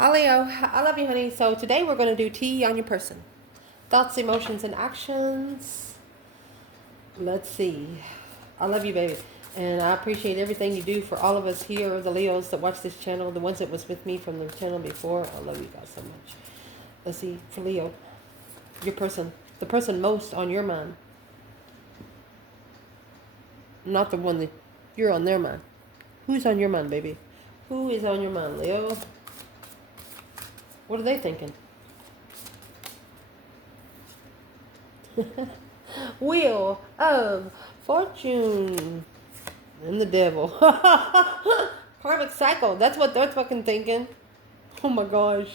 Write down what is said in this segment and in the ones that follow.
Hi Leo, I love you, honey. So today we're going to do T on your person. Thoughts, emotions, and actions. Let's see. I love you, baby. And I appreciate everything you do for all of us here, the Leos that watch this channel, the ones that was with me from the channel before. I love you guys so much. Let's see, for Leo, your person, the person most on your mind. Not the one that you're on their mind. Who's on your mind, baby? Who is on your mind, Leo? What are they thinking? Wheel of Fortune and the devil. Karmic cycle. That's what they're fucking thinking. Oh my gosh.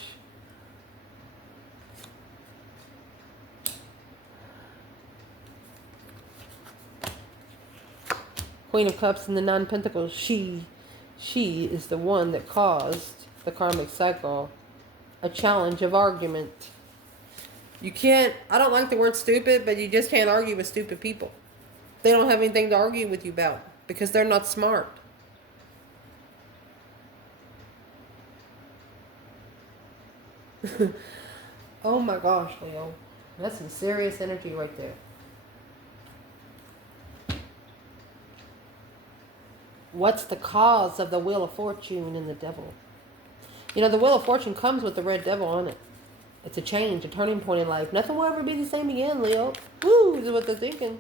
Queen of Cups and the Nine of Pentacles. She is the one that caused the karmic cycle. A challenge of argument. You can't, I don't like the word stupid, but you just can't argue with stupid people. They don't have anything to argue with you about because they're not smart. Oh my gosh, Leo. That's some serious energy right there. What's the cause of the Wheel of Fortune and the devil? You know, the Wheel of Fortune comes with the red devil on it. It's a change, a turning point in life. Nothing will ever be the same again, Leo. Woo, is what they're thinking.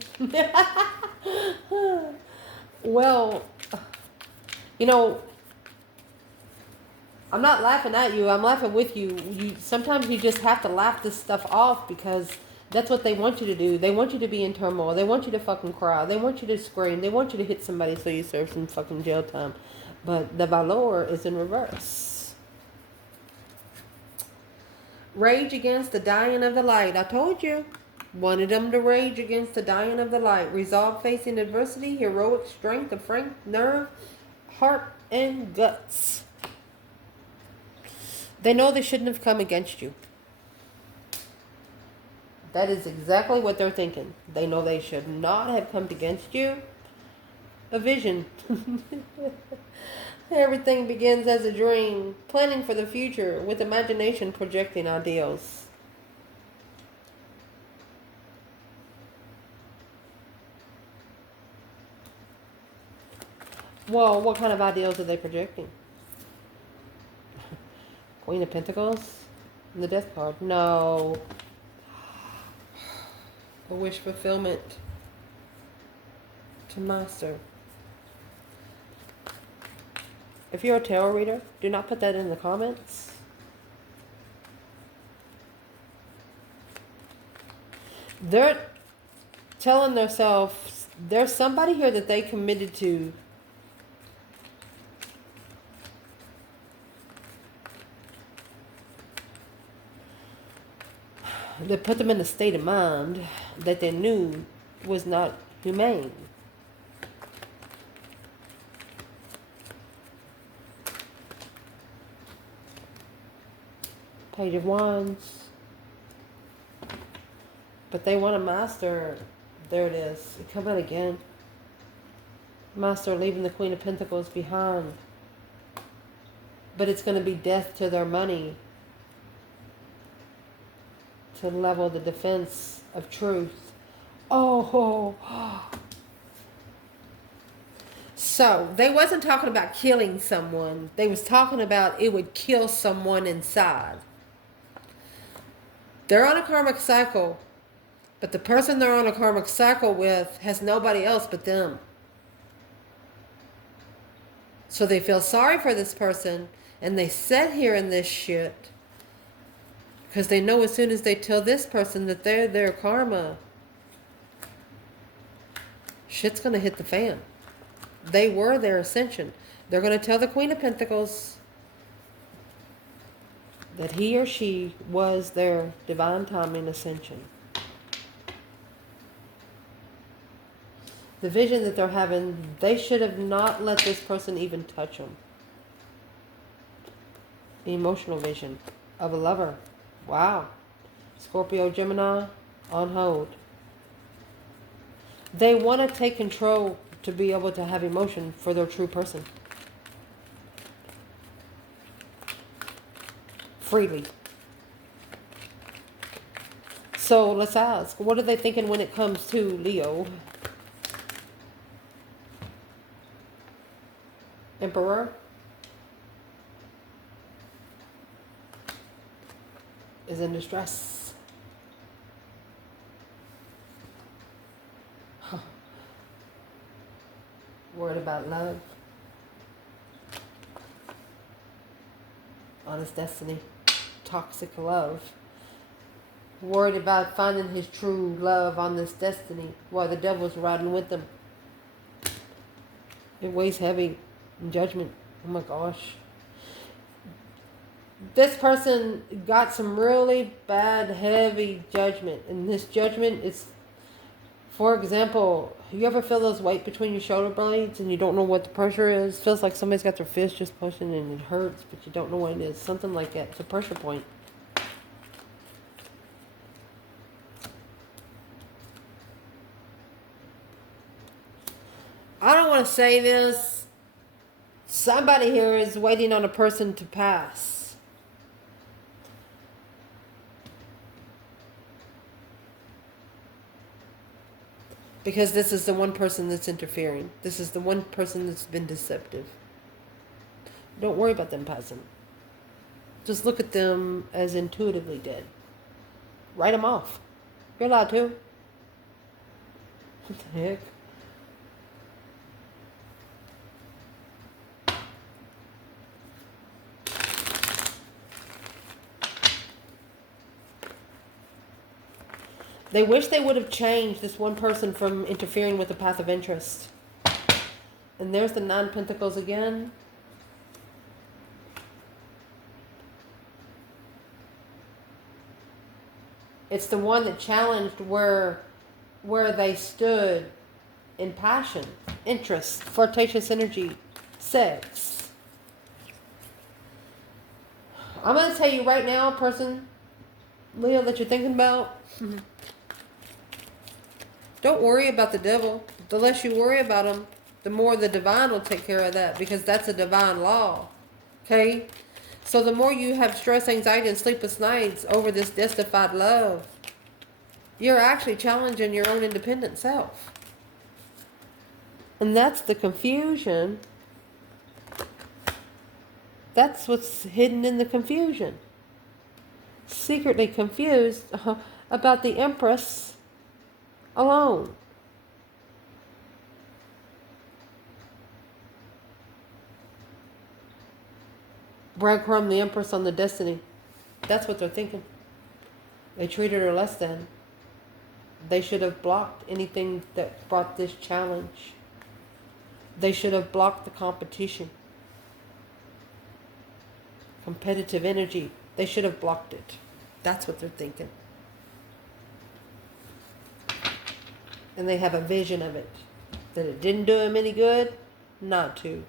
Well, you know, I'm not laughing at you. I'm laughing with you. Sometimes you just have to laugh this stuff off because that's what they want you to do. They want you to be in turmoil. They want you to fucking cry. They want you to scream. They want you to hit somebody so you serve some fucking jail time. But the valor is in reverse. Rage against the dying of the light. I told you. Wanted them to rage against the dying of the light. Resolve facing adversity. Heroic strength of frank nerve, heart, and guts. They know they shouldn't have come against you. That is exactly what they're thinking. They know they should not have come against you. A vision. Everything begins as a dream. Planning for the future with imagination projecting ideals. Well, what kind of ideals are they projecting? Queen of Pentacles? And the Death card? No. A wish fulfillment to master. If you're a tarot reader, do not put that in the comments. They're telling themselves there's somebody here that they committed to. That put them in a state of mind that they knew was not humane. Page of Wands. But they want to master. There it is. It come out again. Master leaving the Queen of Pentacles behind. But it's going to be death to their money. To level the defense of truth. Oh. So, they wasn't talking about killing someone. They was talking about it would kill someone inside. They're on a karmic cycle, but the person they're on a karmic cycle with has nobody else but them. So they feel sorry for this person, and they sit here in this shit because they know as soon as they tell this person that they're their karma, shit's going to hit the fan. They were their ascension. They're going to tell the Queen of Pentacles that he or she was their divine timing ascension. The vision that they're having, they should have not let this person even touch them. The emotional vision of a lover. Wow. Scorpio, Gemini, on hold. They want to take control to be able to have emotion for their true person. freely. So let's ask, what are they thinking when it comes to Leo? Emperor is in distress. Worried about love. On his destiny. Toxic love. Worried about finding his true love on this destiny while the devil's riding with them. It weighs heavy in judgment. Oh my gosh. This person got some really bad, heavy judgment. And this judgment is, for example, you ever feel those weight between your shoulder blades and you don't know what the pressure is? Feels like somebody's got their fist just pushing and it hurts, but you don't know what it is. Something like that. It's a pressure point. I don't want to say this. Somebody here is waiting on a person to pass. Because this is the one person that's interfering. This is the one person that's been deceptive. Don't worry about them passing. Just look at them as intuitively dead. Write them off. You're allowed to. What the heck? They wish they would have changed this one person from interfering with the path of interest. And there's the 9 Pentacles again. It's the one that challenged where they stood in passion, interest, flirtatious energy, sex. I'm going to tell you right now, person, Leo, that you're thinking about, don't worry about the devil. The less you worry about him, the more the divine will take care of that, because that's a divine law. Okay? So the more you have stress, anxiety, and sleepless nights over this justified love, you're actually challenging your own independent self. And that's the confusion. That's what's hidden in the confusion. Secretly confused about the Empress alone. Breadcrumb the Empress on the destiny. That's what they're thinking. They treated her less than. They should have blocked anything that brought this challenge. They should have blocked the competition. Competitive energy. They should have blocked it. That's what they're thinking. And they have a vision of it. That it didn't do them any good, not to.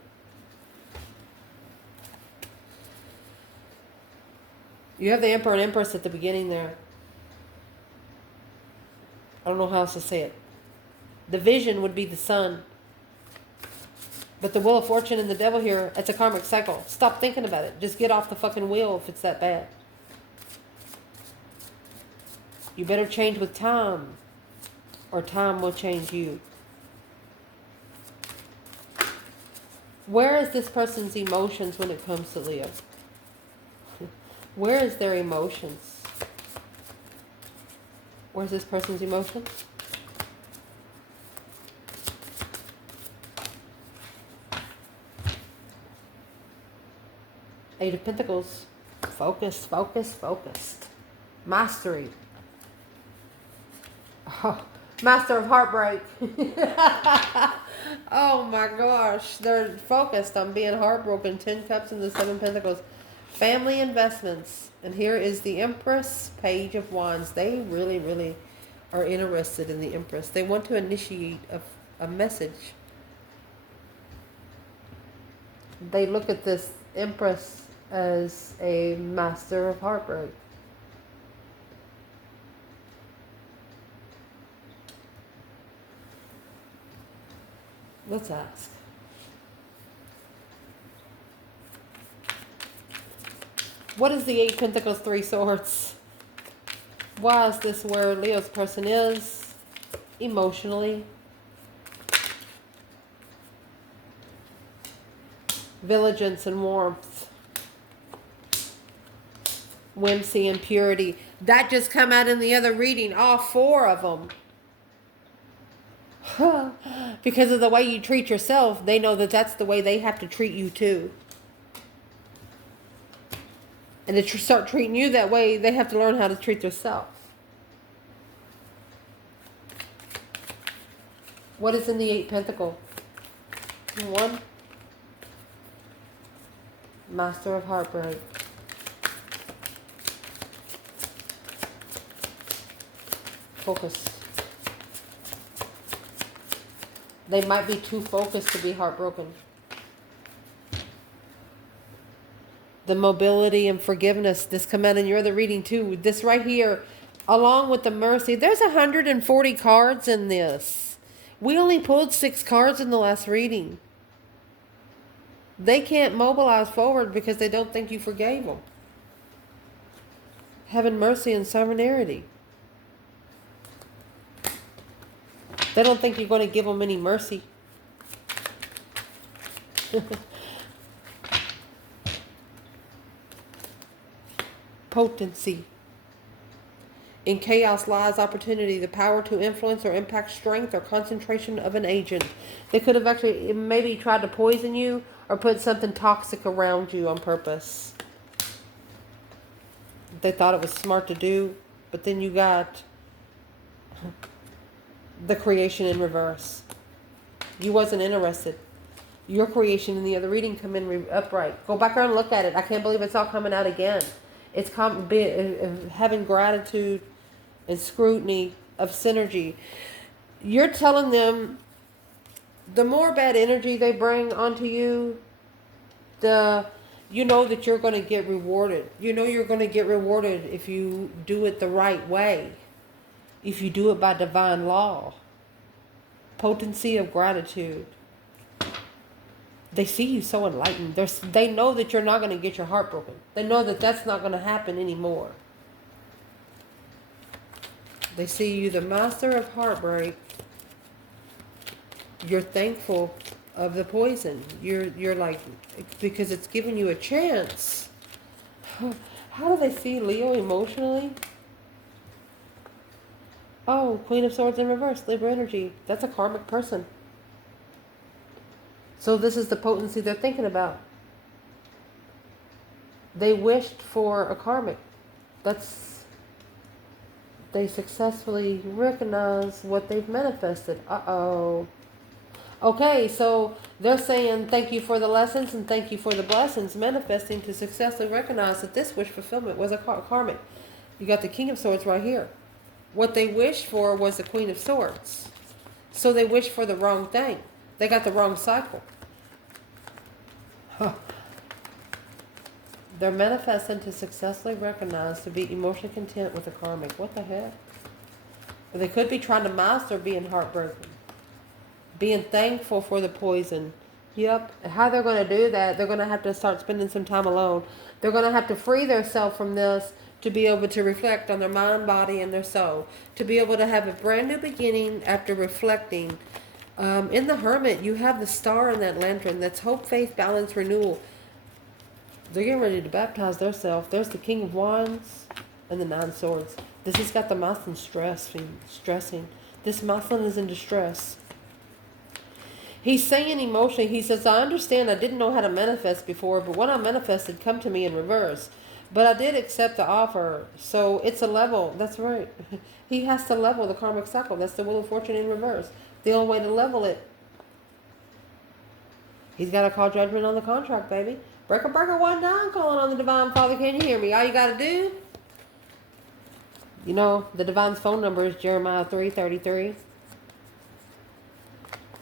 You have the Emperor and Empress at the beginning there. I don't know how else to say it. The vision would be the sun. But the Wheel of Fortune and the Devil here, it's a karmic cycle. Stop thinking about it. Just get off the fucking wheel if it's that bad. You better change with time, or time will change you. Where is this person's emotions when it comes to Leo? Where is their emotions? Where's this person's emotions? Eight of Pentacles. Focused, focused, focused. Mastery. Oh, Master of Heartbreak. Oh my gosh. They're focused on being heartbroken. 10 Cups and the 7 Pentacles. Family investments. And here is the Empress, Page of Wands. They really, really are interested in the Empress. They want to initiate a message. They look at this Empress as a master of heartbreak. Let's ask. What is the 8 Pentacles, 3 Swords? Why is this where Leo's person is emotionally? Vigilance and warmth. Whimsy and purity. That just come out in the other reading. All 4 of them. Because of the way you treat yourself, they know that that's the way they have to treat you too. And to start treating you that way, they have to learn how to treat themselves. What is in the 8 Pentacles? 1. Master of heartbreak. Focus. They might be too focused to be heartbroken. The mobility and forgiveness. This come out in your other reading too. This right here, along with the mercy. There's 140 cards in this. We only pulled 6 cards in the last reading. They can't mobilize forward because they don't think you forgave them. Having mercy and serenity. They don't think you're going to give them any mercy. Potency. In chaos lies opportunity, the power to influence or impact strength or concentration of an agent. They could have actually maybe tried to poison you or put something toxic around you on purpose. They thought it was smart to do, but then you got the creation in reverse. You wasn't interested. Your creation in the other reading come in upright. Go back around and look at it. I can't believe it's all coming out again. It's having gratitude and scrutiny of synergy. You're telling them the more bad energy they bring onto you, you know that you're going to get rewarded. You know you're going to get rewarded if you do it the right way. If you do it by divine law. Potency of gratitude. They see you so enlightened. They know that you're not going to get your heart broken. They know that that's not going to happen anymore. They see you the master of heartbreak. You're thankful of the poison. You're like, because it's giving you a chance. How do they see Leo emotionally? Oh, Queen of Swords in reverse, Libra energy. That's a karmic person. So this is the potency they're thinking about. They wished for a karmic. They successfully recognize what they've manifested. Uh-oh. Okay, so they're saying thank you for the lessons and thank you for the blessings, manifesting to successfully recognize that this wish fulfillment was a karmic. You got the King of Swords right here. What they wished for was the Queen of Swords. So they wished for the wrong thing. They got the wrong cycle. Huh. They're manifesting to successfully recognize to be emotionally content with the karmic. What the heck? But they could be trying to master being heartbroken. Being thankful for the poison. Yep. How they're going to do that, they're going to have to start spending some time alone. They're going to have to free themselves from this to be able to reflect on their mind, body, and their soul. To be able to have a brand new beginning after reflecting. In the Hermit, you have the star in that lantern. That's hope, faith, balance, renewal. They're getting ready to baptize themselves. There's the King of Wands and the 9 Swords. This has got the masculine stressing. This masculine is in distress. He's saying emotionally, he says, I understand I didn't know how to manifest before, but what I manifested come to me in reverse. But I did accept the offer. So it's a level. That's right. He has to level the karmic cycle. That's the Wheel of Fortune in reverse. The only way to level it. He's got to call judgment on the contract, baby. Breaker, 1-9, calling on the Divine Father. Can you hear me? All you got to do, you know, the Divine's phone number is Jeremiah 3:33.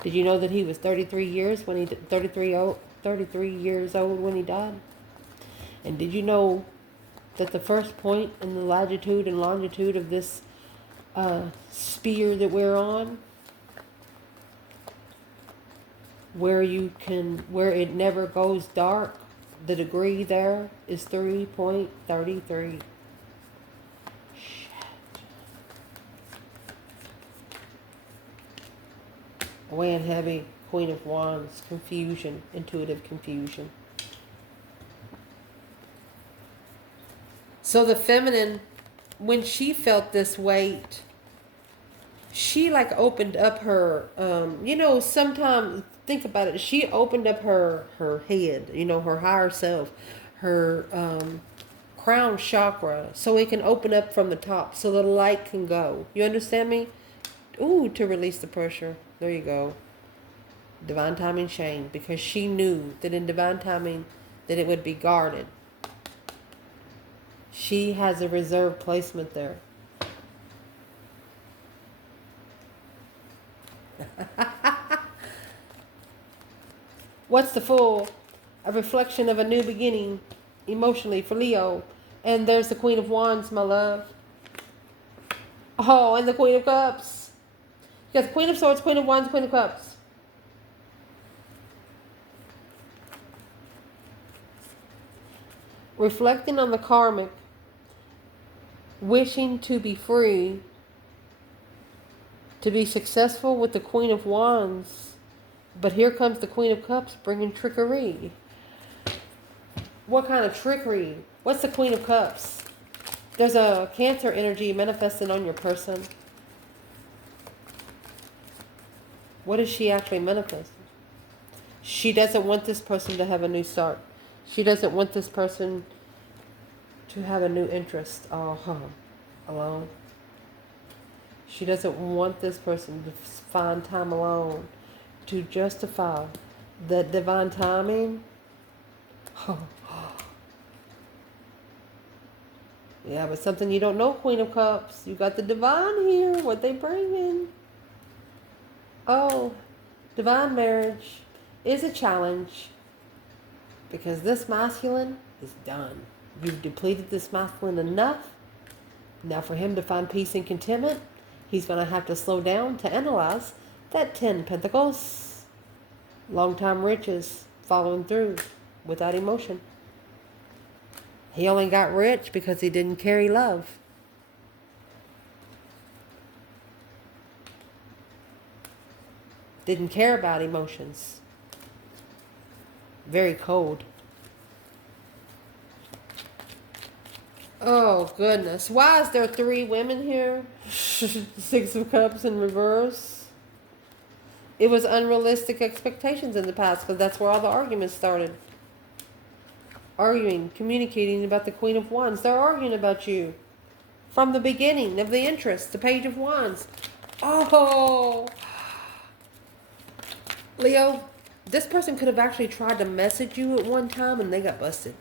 Did you know that he was 33 years when he 33 years old when he died? And did you know that the first point in the latitude and longitude of this sphere that we're on, where it never goes dark, The degree there is 3.33. Shit. Weighing heavy. Queen of Wands. Confusion. Intuitive confusion. So the feminine, when she felt this weight, she like opened up her, sometimes think about it. She opened up her head, her higher self, her crown chakra, so it can open up from the top, so the light can go. You understand me? Ooh, to release the pressure. There you go. Divine timing chain, because she knew that in divine timing that it would be guarded. She has a reserved placement there. What's the Fool? A reflection of a new beginning emotionally for Leo. And there's the Queen of Wands, my love. Oh, and the Queen of Cups. You got the Queen of Swords, Queen of Wands, Queen of Cups. Reflecting on the karmic. Wishing to be free. To be successful with the Queen of Wands. But here comes the Queen of Cups bringing trickery. What kind of trickery? What's the Queen of Cups? There's a Cancer energy manifesting on your person. What is she actually manifesting? She doesn't want this person to have a new start. She doesn't want this person to have a new interest. Alone. She doesn't want this person to find time alone to justify the divine timing. Yeah, but something you don't know, Queen of Cups. You got the divine here. What they bringing? Oh, divine marriage is a challenge because this masculine is done. You've depleted this masculine enough. Now for him to find peace and contentment, he's going to have to slow down to analyze that 10 Pentacles. Long-time riches following through without emotion. He only got rich because he didn't carry love. Didn't care about emotions. Very cold. Oh, goodness. Why is there 3 women here? 6 of Cups in reverse. It was unrealistic expectations in the past because that's where all the arguments started. Arguing, communicating about the Queen of Wands. They're arguing about you. From the beginning of the interest, the Page of Wands. Oh! Leo, this person could have actually tried to message you at one time and they got busted.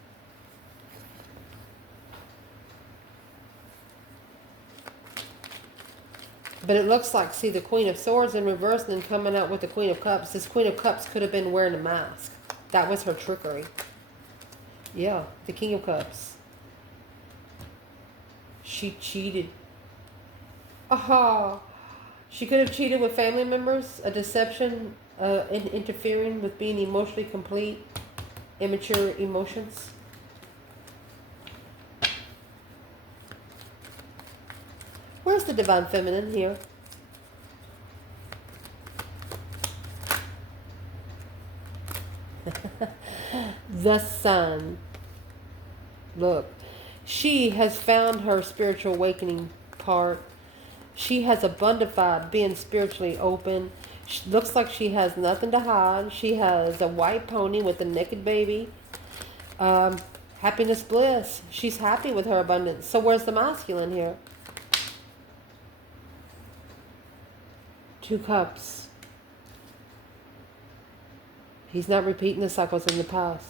But it looks like, see, the Queen of Swords in reverse and then coming out with the Queen of Cups. This Queen of Cups could have been wearing a mask. That was her trickery. Yeah, the King of Cups. She cheated. Aha! She could have cheated with family members, a deception, interfering with being emotionally complete, immature emotions. Where's the Divine Feminine here? The Sun. Look, she has found her spiritual awakening part. She has abundified being spiritually open. She looks like she has nothing to hide. She has a white pony with a naked baby. Happiness, bliss. She's happy with her abundance. So where's the masculine here? 2 Cups. He's not repeating the cycles in the past.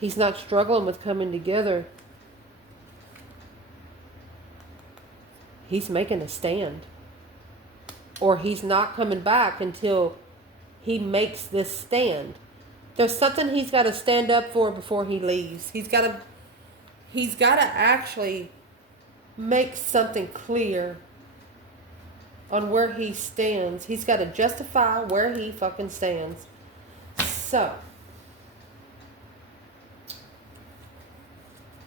He's not struggling with coming together. He's making a stand. Or he's not coming back until he makes this stand. There's something he's got to stand up for before he leaves. He's got to actually make something clear on where he stands. He's got to justify where he fucking stands. So,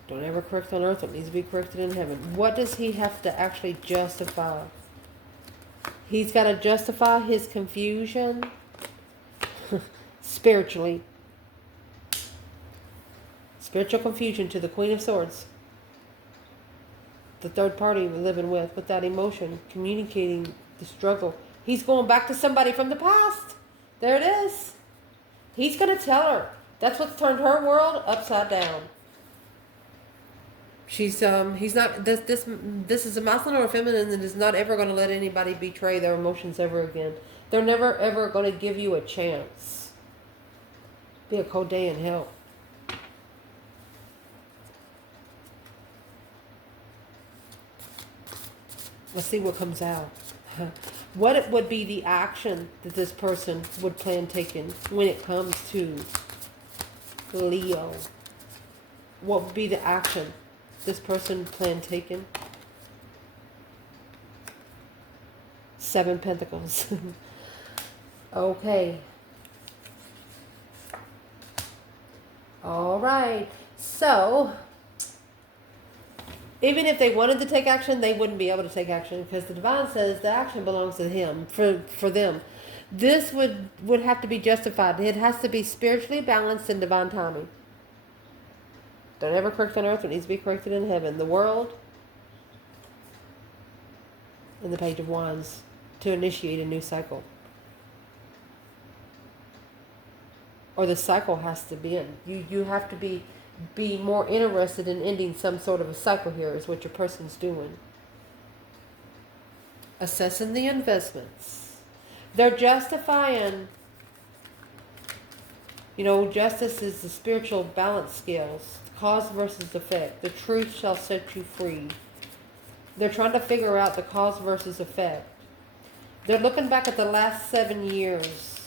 Don't ever correct on earth what needs to be corrected in heaven. What does he have to actually justify? He's got to justify his confusion spiritually. Spiritual confusion to the Queen of Swords. The third party we're living with that emotion, communicating the struggle. He's going back to somebody from the past. There it is. He's going to tell her. That's what's turned her world upside down. He's not, this is a masculine or a feminine that is not ever going to let anybody betray their emotions ever again. They're never ever going to give you a chance. Be a cold day in hell. Let's see what comes out. What would be the action that this person would plan taking when it comes to Leo? What would be the action this person plan taking? 7 Pentacles. Okay. All right. So, even if they wanted to take action, they wouldn't be able to take action because the divine says the action belongs to him, for them. This would have to be justified. It has to be spiritually balanced in divine timing. Don't ever correct on earth what needs to be corrected in heaven. The world and the Page of Wands to initiate a new cycle. Or the cycle has to be in. You have to be more interested in ending some sort of a cycle here is what your person's doing. Assessing the investments. They're justifying, justice is the spiritual balance scales. Cause versus effect. The truth shall set you free. They're trying to figure out the cause versus effect. They're looking back at the last 7 years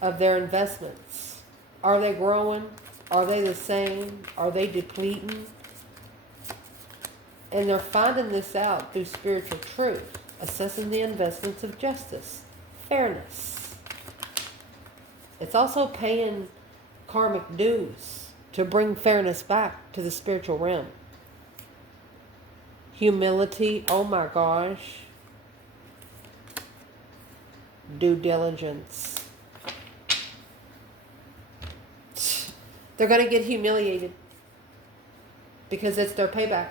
of their investments. Are they growing? Are they the same? Are they depleting? And they're finding this out through spiritual truth. Assessing the investments of justice. Fairness. It's also paying karmic dues to bring fairness back to the spiritual realm. Humility, oh my gosh. Due diligence. They're going to get humiliated because it's their payback.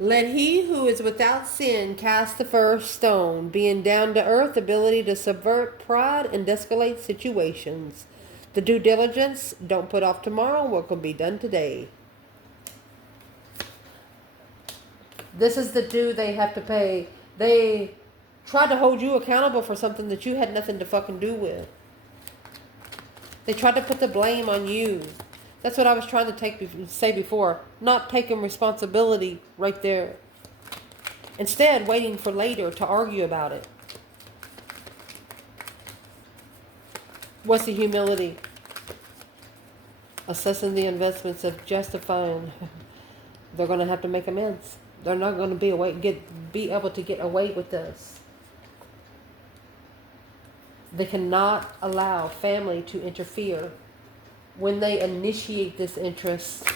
Let he who is without sin cast the first stone, being down to earth, ability to subvert pride and de-escalate situations. The due diligence, don't put off tomorrow what can be done today. This is the due they have to pay. They tried to hold you accountable for something that you had nothing to fucking do with. They tried to put the blame on you. That's what I was trying to say before. Not taking responsibility right there. Instead, waiting for later to argue about it. What's the humility? Assessing the investments of justifying. They're going to have to make amends. They're not going to be able to get away with this. They cannot allow family to interfere when they initiate this interest.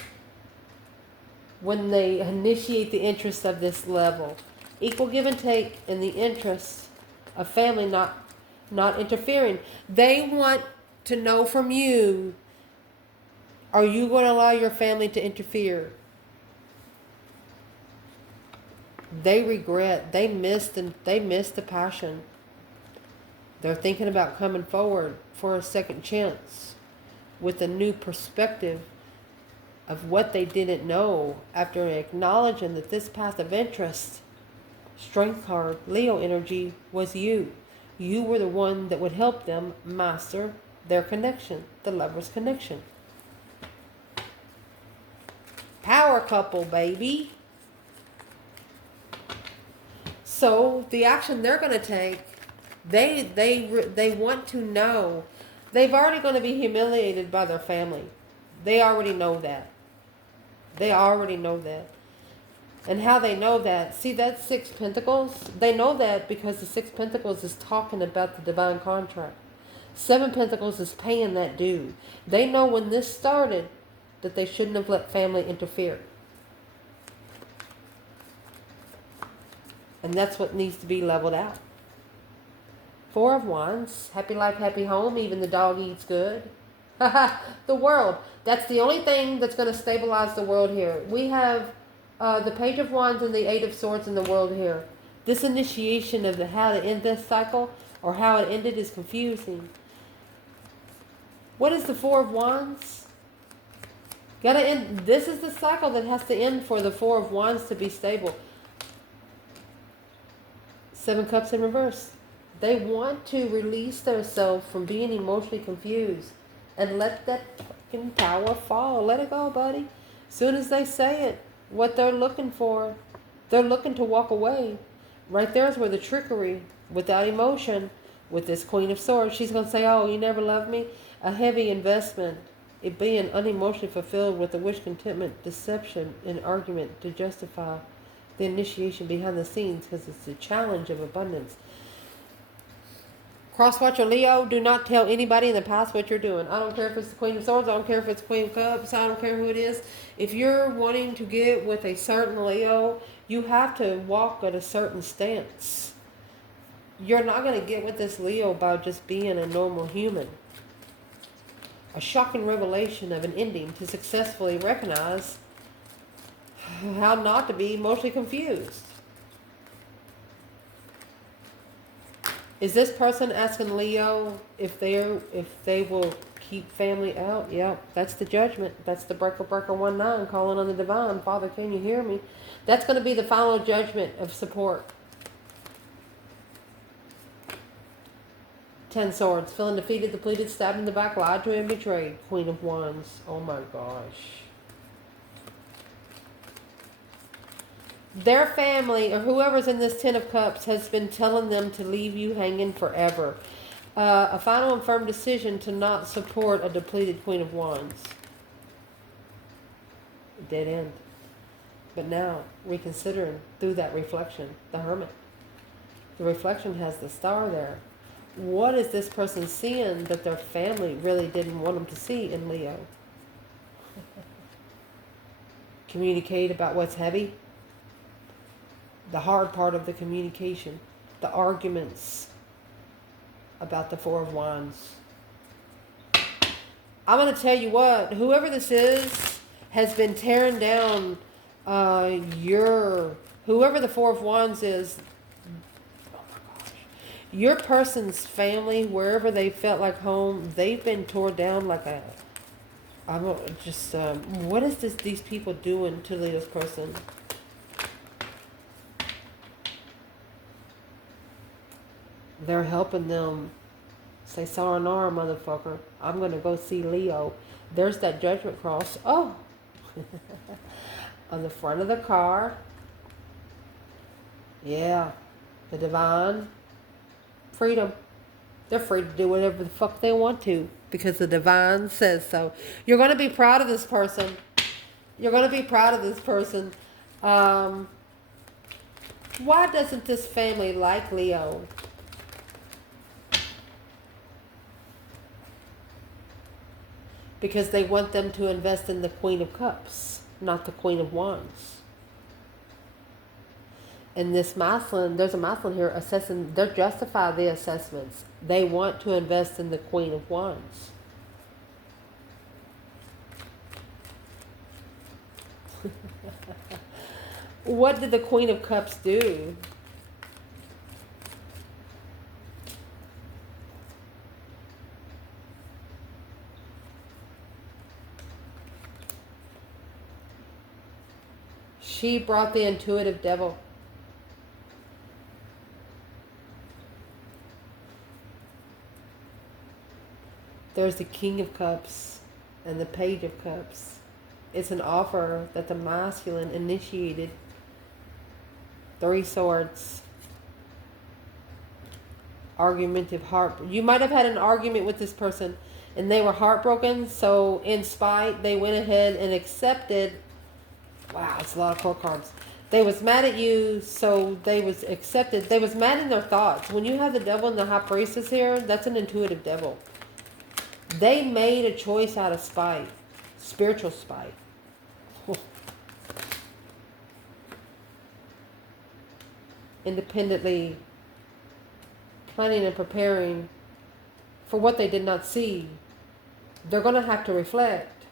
When they initiate the interest of this level. Equal give and take in the interest of family not interfering. They want to know from you, are you going to allow your family to interfere? They regret, they missed the passion. They're thinking about coming forward for a second chance with a new perspective of what they didn't know after acknowledging that this path of interest, Strength card, Leo energy, was you. You were the one that would help them master their connection, the lover's connection. Power couple, baby. So the action they're going to take, they want to know. They've already going to be humiliated by their family. They already know that. They already know that. And how they know that, see that 6 Pentacles? They know that because the 6 Pentacles is talking about the divine contract. 7 Pentacles is paying that due. They know when this started, that they shouldn't have let family interfere. And that's what needs to be leveled out. Four of Wands. Happy life, happy home. Even the dog eats good. The world. That's the only thing that's going to stabilize the world here. We have the Page of Wands and the Eight of Swords in the world here. This initiation of how to end this cycle or how it ended is confusing. What is the Four of Wands? Gotta end. This is the cycle that has to end for the Four of Wands to be stable. Seven Cups in reverse. They want to release themselves from being emotionally confused and let that fucking power fall. Let it go, buddy. As soon as they say it, what they're looking for, they're looking to walk away. Right there is where the trickery, without emotion, with this Queen of Swords, she's going to say, oh, you never loved me? A heavy investment. It being unemotionally fulfilled with a wish, contentment, deception, and argument to justify the initiation behind the scenes because it's the challenge of abundance. Crosswatcher Leo, do not tell anybody in the past what you're doing. I don't care if it's the Queen of Swords. I don't care if it's Queen of Cups. I don't care who it is. If you're wanting to get with a certain Leo, you have to walk at a certain stance. You're not going to get with this Leo by just being a normal human. A shocking revelation of an ending to successfully recognize how not to be emotionally confused. Is this person asking Leo if they will keep family out? Yeah, that's the judgment. That's the breaker 19 calling on the divine. Father, can you hear me? That's going to be the final judgment of support. 10 Swords. Feeling defeated, depleted, stabbed in the back, lied to and betrayed. Queen of Wands. Oh my gosh. Their family, or whoever's in this 10 of Cups, has been telling them to leave you hanging forever. A final and firm decision to not support a depleted Queen of Wands. Dead end. But now, reconsidering through that reflection, the Hermit. The reflection has the star there. What is this person seeing that their family really didn't want them to see in Leo? Communicate about what's heavy. The hard part of the communication. The arguments about the Four of Wands. I'm going to tell you what. Whoever this is has been tearing down whoever the Four of Wands is. Your person's family, wherever they felt like home, they've been torn down like a... what is these people doing to this person? They're helping them say, sayonara, motherfucker. I'm going to go see Leo. There's that judgment cross. Oh! On the front of the car. Yeah. The divine freedom. They're free to do whatever the fuck they want to because the divine says so. You're going to be proud of this person. You're going to be proud of this person. Why doesn't this family like Leo? Because they want them to invest in the Queen of Cups, not the Queen of Wands. And this masculine, there's a masculine here assessing, they're justify the assessments. They want to invest in the Queen of Wands. What did the Queen of Cups do? She brought the intuitive devil. There's the King of Cups and the Page of Cups. It's an offer that the masculine initiated. 3 Swords. Argumentative heart. You might have had an argument with this person and they were heartbroken. So in spite, they went ahead and accepted. Wow, it's a lot of court cards. They was mad at you, so they was accepted. They was mad in their thoughts. When you have the devil and the high priestess here, that's an intuitive devil. They made a choice out of spite. Spiritual spite. Independently planning and preparing for what they did not see. They're going to have to reflect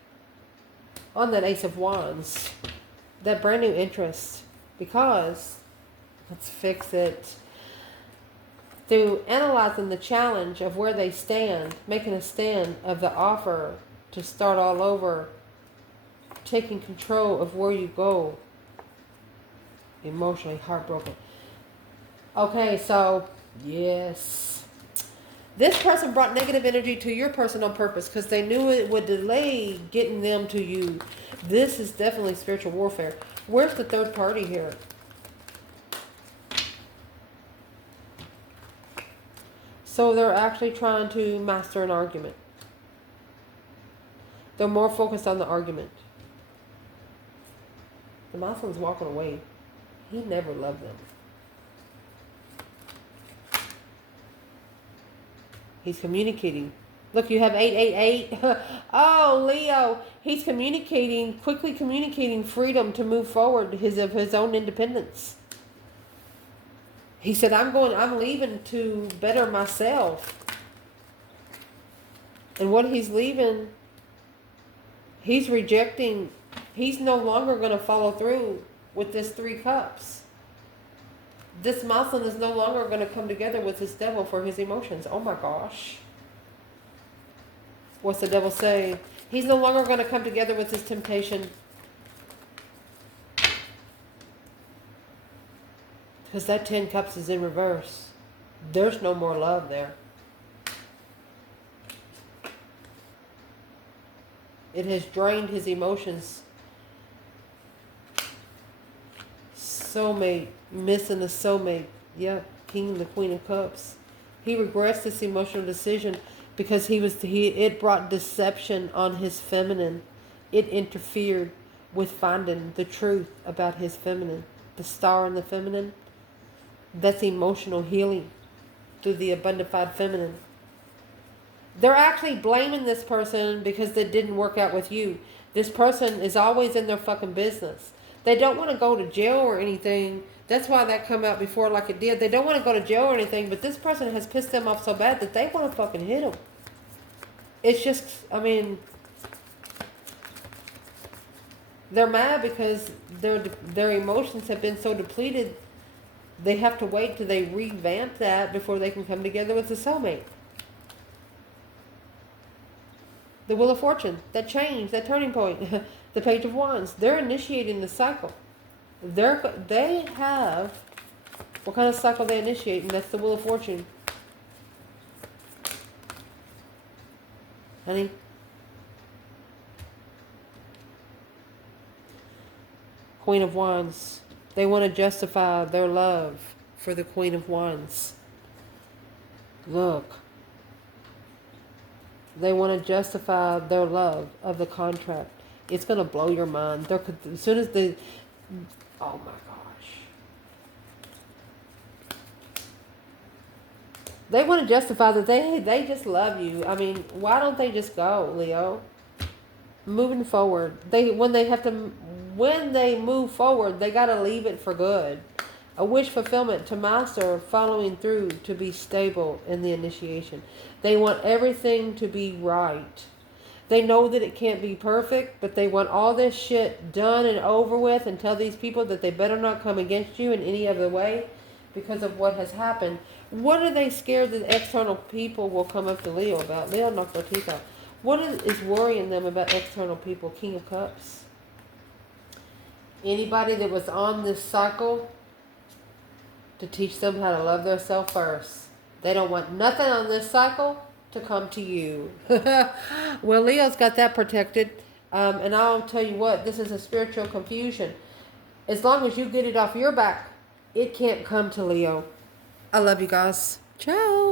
on that Ace of Wands, that brand new interest, because, let's fix it, through analyzing the challenge of where they stand, making a stand of the offer to start all over, taking control of where you go, emotionally heartbroken. Okay, so, yes. This person brought negative energy to your person on purpose because they knew it would delay getting them to you. This is definitely spiritual warfare. Where's the third party here? So they're actually trying to master an argument. They're more focused on the argument. The Muslim's walking away. He never loved them. He's communicating. Look, you have 888. Oh, Leo. He's communicating, quickly communicating freedom to move forward of his own independence. He said, I'm leaving to better myself. And what he's leaving, he's rejecting. He's no longer going to follow through with this 3 cups. This Muslim is no longer going to come together with his devil for his emotions. Oh my gosh. What's the devil say? He's no longer going to come together with his temptation. Because that 10 cups is in reverse. There's no more love there. It has drained his emotions. Soulmate. Missing a soulmate. Yep. King and the Queen of Cups. He regrets this emotional decision because it brought deception on his feminine. It interfered with finding the truth about his feminine. The star in the feminine. That's emotional healing through the abundified feminine. They're actually blaming this person because they didn't work out with you. This person is always in their fucking business. They don't want to go to jail or anything. That's why that come out before like it did. They don't want to go to jail or anything, but this person has pissed them off so bad that they want to fucking hit them. It's just, I mean, they're mad because their emotions have been so depleted. They have to wait till they revamp that before they can come together with the soulmate. The Wheel of Fortune, that change, that turning point, the Page of Wands. They're initiating the cycle. They have, what kind of cycle they initiate, and that's the Wheel of Fortune. Honey. Queen of Wands. They want to justify their love for the Queen of Wands. Look. They want to justify their love of the contract. It's going to blow your mind. As soon as they... Oh my gosh. They want to justify that they just love you. I mean, why don't they just go, Leo? Moving forward. When they move forward, they got to leave it for good. A wish fulfillment to master, following through to be stable in the initiation. They want everything to be right. They know that it can't be perfect, but they want all this shit done and over with and tell these people that they better not come against you in any other way because of what has happened. What are they scared that external people will come up to Leo about? Leo knocked their teeth out. What is worrying them about external people? King of Cups. Anybody that was on this cycle to teach them how to love themselves first. They don't want nothing on this cycle to come to you. Well, Leo's got that protected. And I'll tell you what, this is a spiritual confusion. As long as you get it off your back, it can't come to Leo. I love you guys. Ciao.